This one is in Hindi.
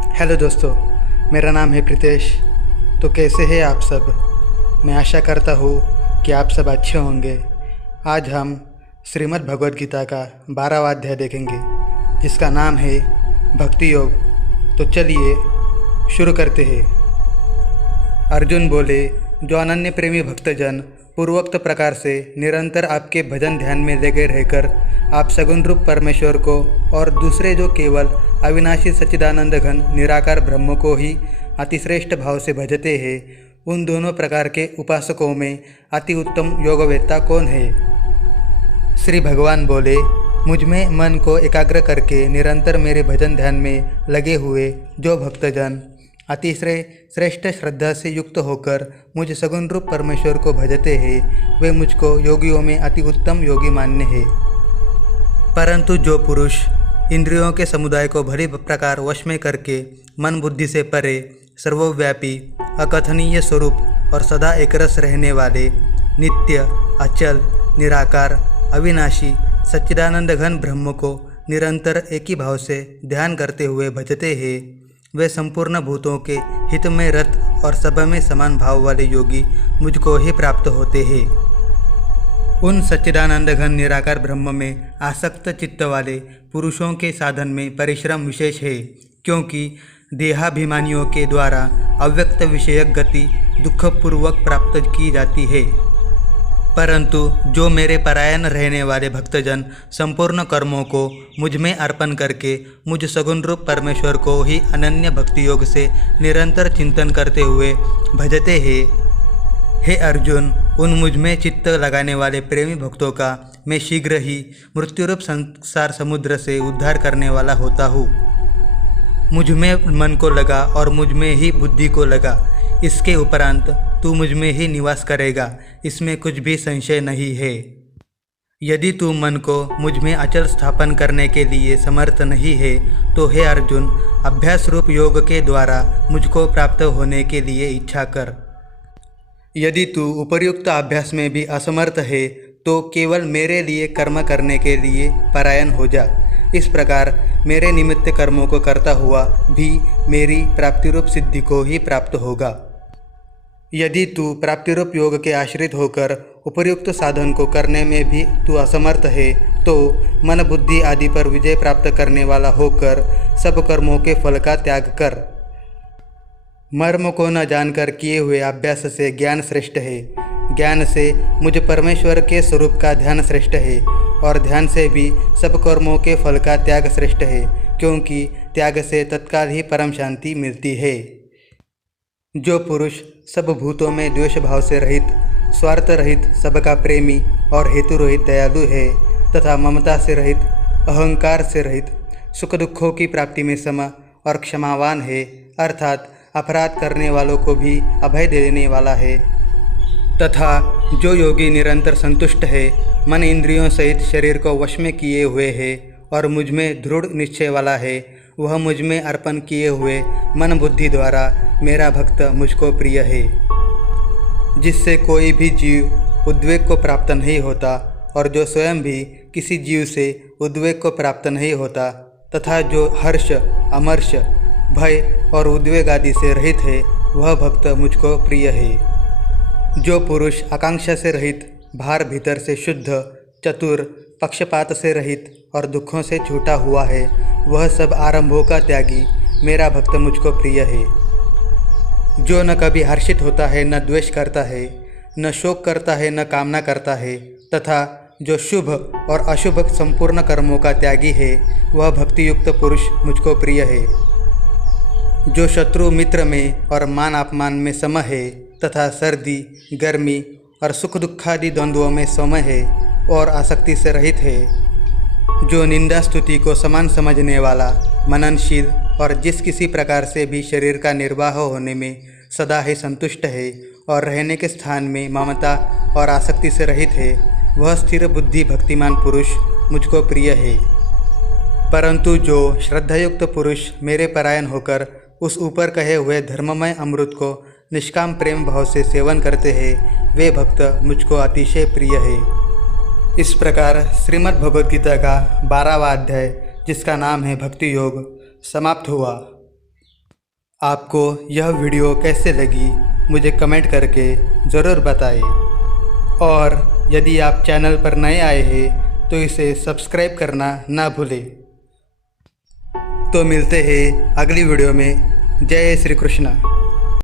हेलो दोस्तों, मेरा नाम है प्रीतेश। तो कैसे हैं आप सब? मैं आशा करता हूँ कि आप सब अच्छे होंगे। आज हम श्रीमद् भगवद गीता का 12वां अध्याय देखेंगे, जिसका नाम है भक्ति योग। तो चलिए शुरू करते हैं। अर्जुन बोले, जो अनन्य प्रेमी भक्तजन पूर्वोक्त प्रकार से निरंतर आपके भजन ध्यान में लगे रहकर आप सगुण रूप परमेश्वर को और दूसरे जो केवल अविनाशी सच्चिदानंद घन निराकार ब्रह्म को ही अतिश्रेष्ठ भाव से भजते हैं, उन दोनों प्रकार के उपासकों में अति उत्तम योगवेत्ता कौन है? श्री भगवान बोले, मुझ में मन को एकाग्र करके निरंतर मेरे भजन ध्यान में लगे हुए जो भक्तजन अतिश्रेय श्रेष्ठ श्रद्धा से युक्त होकर मुझ सगुण रूप परमेश्वर को भजते हैं, वे मुझको योगियों में अति उत्तम योगी मान्य है। परंतु जो पुरुष इंद्रियों के समुदाय को भली प्रकार वश में करके मन बुद्धि से परे सर्वव्यापी अकथनीय स्वरूप और सदा एकरस रहने वाले नित्य अचल निराकार अविनाशी सच्चिदानंद घन ब्रह्म को निरंतर एक ही भाव से ध्यान करते हुए भजते हैं, वे संपूर्ण भूतों के हित में रत और सब में समान भाव वाले योगी मुझको ही प्राप्त होते हैं। उन सच्चिदानंद घन निराकार ब्रह्म में आसक्त चित्त वाले पुरुषों के साधन में परिश्रम विशेष है, क्योंकि देहाभिमानियों के द्वारा अव्यक्त विषयक गति दुखपूर्वक प्राप्त की जाती है। परंतु जो मेरे परायण रहने वाले भक्तजन संपूर्ण कर्मों को मुझ में अर्पण करके मुझ सगुण रूप परमेश्वर को ही अनन्य भक्ति योग से निरंतर चिंतन करते हुए भजते हैं, हे अर्जुन, उन मुझ में चित्त लगाने वाले प्रेमी भक्तों का मैं शीघ्र ही मृत्युरूप संसार समुद्र से उद्धार करने वाला होता हूँ। मुझ में मन को लगा और मुझ में ही बुद्धि को लगा, इसके उपरांत तू मुझ में ही निवास करेगा, इसमें कुछ भी संशय नहीं है। यदि तू मन को मुझ में अचल स्थापन करने के लिए समर्थ नहीं है, तो हे अर्जुन, अभ्यास रूप योग के द्वारा मुझको प्राप्त होने के लिए इच्छा कर। यदि तू उपर्युक्त अभ्यास में भी असमर्थ है, तो केवल मेरे लिए कर्म करने के लिए परायण हो जा। इस प्रकार मेरे निमित्त कर्मों को करता हुआ भी मेरी प्राप्ति रूप सिद्धि को ही प्राप्त होगा। यदि तू प्राप्ति रूप योग के आश्रित होकर उपर्युक्त साधन को करने में भी तू असमर्थ है, तो मन बुद्धि आदि पर विजय प्राप्त करने वाला होकर सब कर्मों के फल का त्याग कर। मर्म को न जानकर किए हुए अभ्यास से ज्ञान श्रेष्ठ है, ज्ञान से मुझ परमेश्वर के स्वरूप का ध्यान श्रेष्ठ है, और ध्यान से भी सब कर्मों के फल का त्याग श्रेष्ठ है, क्योंकि त्याग से तत्काल ही परम शांति मिलती है। जो पुरुष सब भूतों में द्वेष भाव से रहित, स्वार्थ रहित, सबका प्रेमी और हेतु रहित दयालु है, तथा ममता से रहित, अहंकार से रहित, सुख दुखों की प्राप्ति में सम और क्षमावान है, अर्थात अपराध करने वालों को भी अभय देने वाला है, तथा जो योगी निरंतर संतुष्ट है, मन इंद्रियों सहित शरीर को वश में किए हुए है और मुझ में दृढ़ निश्चय वाला है, वह मुझ में अर्पण किए हुए मन बुद्धि द्वारा मेरा भक्त मुझको प्रिय है, जिससे कोई भी जीव उद्वेग को प्राप्त नहीं होता और जो स्वयं भी किसी जीव से उद्वेग को प्राप्त नहीं होता, तथा जो हर्ष अमर्ष भय और उद्वेग आदि से रहित है, वह भक्त मुझको प्रिय है। जो पुरुष आकांक्षा से रहित, भार भीतर से शुद्ध, चतुर, पक्षपात से रहित और दुखों से छूटा हुआ है, वह सब आरंभों का त्यागी मेरा भक्त मुझको प्रिय है। जो न कभी हर्षित होता है, न द्वेष करता है, न शोक करता है, न कामना करता है, तथा जो शुभ और अशुभ संपूर्ण कर्मों का त्यागी है, वह भक्ति युक्त पुरुष मुझको प्रिय है। जो शत्रु मित्र में और मान अपमान में सम है, तथा सर्दी गर्मी और सुख दुखादि द्वंद्वों में सम है और आसक्ति से रहित है। जो निंदा स्तुति को समान समझने वाला, मननशील और जिस किसी प्रकार से भी शरीर का निर्वाह होने में सदा ही संतुष्ट है और रहने के स्थान में ममता और आसक्ति से रहित है, वह स्थिर बुद्धि भक्तिमान पुरुष मुझको प्रिय है। परंतु जो श्रद्धायुक्त पुरुष मेरे परायण होकर उस ऊपर कहे हुए धर्ममय अमृत को निष्काम प्रेम भाव से सेवन करते हैं, वे भक्त मुझको अतिशय प्रिय है। इस प्रकार श्रीमद् भगवद गीता का 12वां अध्याय, जिसका नाम है भक्ति योग, समाप्त हुआ। आपको यह वीडियो कैसे लगी मुझे कमेंट करके ज़रूर बताएं। और यदि आप चैनल पर नए आए हैं तो इसे सब्सक्राइब करना ना भूलें। तो मिलते हैं अगली वीडियो में। जय श्री कृष्ण।